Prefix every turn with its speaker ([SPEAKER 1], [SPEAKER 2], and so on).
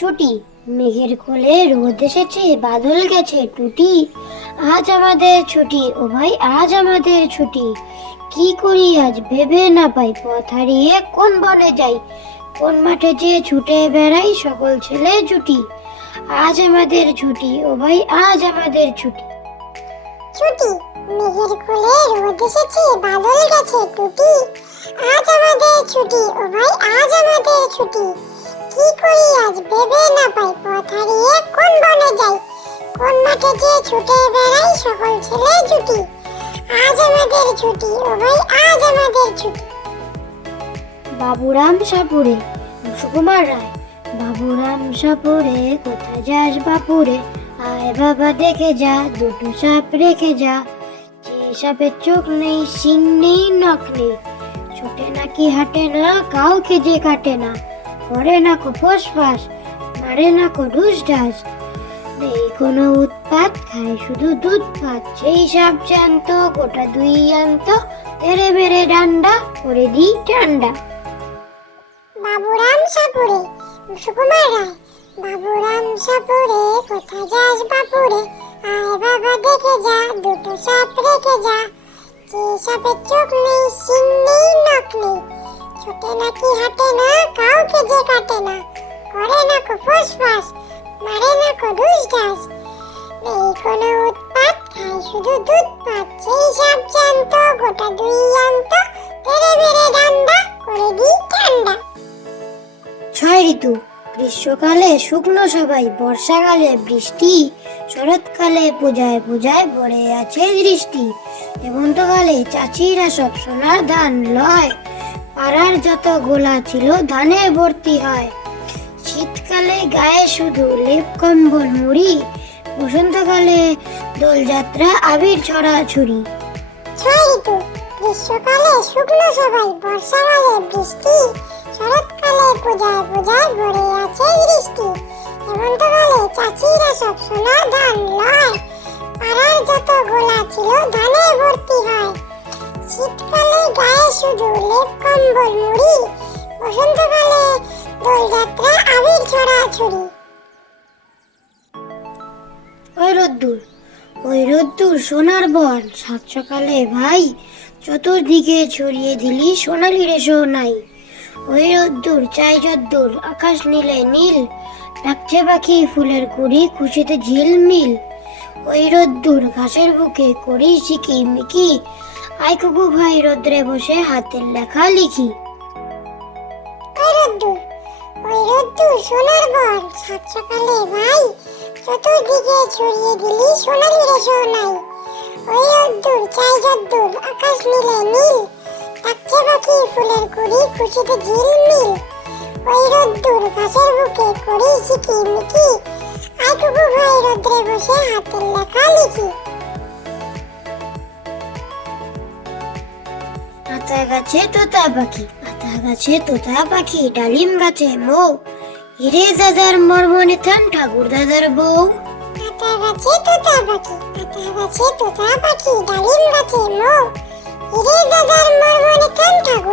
[SPEAKER 1] ছুটি মেঘের কোলে রোদ এসেছে বাদল গেছে টুটি আজ আমাদের ছুটি ও ভাই আজ আমাদের ছুটি কি করি আজ ভেবে না পাই পথ হারিয়ে কোন বনে যাই কোন মাঠে যে ছুটে বেড়াই সকল ছেলে ছুটি আজ আমাদের ছুটি ও ভাই আজ আমাদের ছুটি
[SPEAKER 2] ছুটি মেঘের কোলে রোদ এসেছে বাদল গেছে টুটি আজ আমাদের ছুটি ও ভাই আজ আমাদের ছুটি কি করি আজ ভেবে না পাই পথ হারিয়ে কোন বনে যাই কোন মাঠে ছুটে বেড়াই সকল ছেলে জুটি আজ আমাদের ছুটি ও ভাই আজ আমাদের ছুটি
[SPEAKER 3] বাবুরাম সাপুরে সুকুমার রায় বাবুরাম সাপুরে কোথায় যাস বাপুরে আয় বাবা দেখে যা দুটো সাপ রেখে যা যে সাপের চোখ নেই সিং নেই নখ নেই ছোটে নাকি হাটে না কাউকে যে কাটে না করে না কো ফোসফাস মারে না কো ঢুস নেই কোনো উৎপাত খায় শুধু দুধ পাত সেই সব জানত গোটা দুই আনত এরে বেড়ে ডান্ডা করে দিই ঠান্ডা
[SPEAKER 2] বাবুরাম সাপুরে সুকুমার রায় বাবুরাম সাপুরে কোথা যাস বাপুরে আয় বাবা দেখে যা দুটো সাপ রেখে যা যে সাপের চোখ নেই সিং নেই নখ নেই ছুটে নাকি হাঁটে না কাউকে যে কাটে না করে না কো মারে না কো ডুস নেই কোনো উৎপাত খাই শুধু দুধ পাত সেই সাপ জানত গোটা দুই জানত তেরে বেরে ডান্ডা করে দি ঠান্ডা
[SPEAKER 4] ছয় ঋতু গ্রীষ্মকালে শুকনো সবাই বর্ষাকালে বৃষ্টি শরৎকালে পূজায় পূজায় ভরে আছে দৃষ্টি হেমন্তকালে চাচিরা সব সোনার ধান লয় পাড়ার যত গোলা ছিল ধানে ভর্তি হয় শীতকালে গায়ে শুধু লেপ কম্বল মুড়ি বসন্তকালে দোলযাত্রা আবির ছড়া ছড়ি
[SPEAKER 2] ছয় গ্রীষ্মকালে শুকনো সবাই বর্ষাকালে বৃষ্টি শরৎকালে পূজায় পূজায় ভরে আছে বৃষ্টি হেমন্তকালে চাচিরা সব সোনার ধান লয় পাড়ার যত গোলা ছিল ধানে ভর্তি হয় শীতকালে গায়ে শুধু লেপ কম্বল মুড়ি বসন্তকালে দোলযাত্রা আবির
[SPEAKER 5] ওই রোদ্দুর ওই রোদ্দুর সোনার বন সাত সকালে ভাই চতুর্দিকে ছড়িয়ে দিলি সোনালি রে নাই ওই রোদ্দুর চাই যদ্দুর আকাশ নীলে নীল ডাকছে পাখি ফুলের কুড়ি খুশিতে ঝিলমিল ওই রোদ্দুর ঘাসের বুকে করি শিকি মিকি আইকুকু ভাই রোদ্রে বসে হাতের লেখা লিখি
[SPEAKER 2] ওই ওই রোদ্দুর সোনার বল সাত সকালে ভাই চতুর্দিকে ছড়িয়ে দিলি সোনালি রেশো নাই ওই রোদ্দুর চাই রোদ্দুর আকাশ মিলে নীল কাচ্ছে পাখি ফুলের কুড়ি খুশিতে ঝিলমিল ওই রোদ্দুর ঘাসের বুকে সিকি মিকি আইকুকু ভাই রোদ্রে বসে হাতের লেখা লিখি
[SPEAKER 6] পাতা গাছে তোতা পাখি পাতা গাছে তোতা পাখি ডালিম গাছে মৌ হিরে দাদার মর্মনে থান ঠাকুর দাদার বউ
[SPEAKER 2] পাতা গাছে দাদার মর্মনে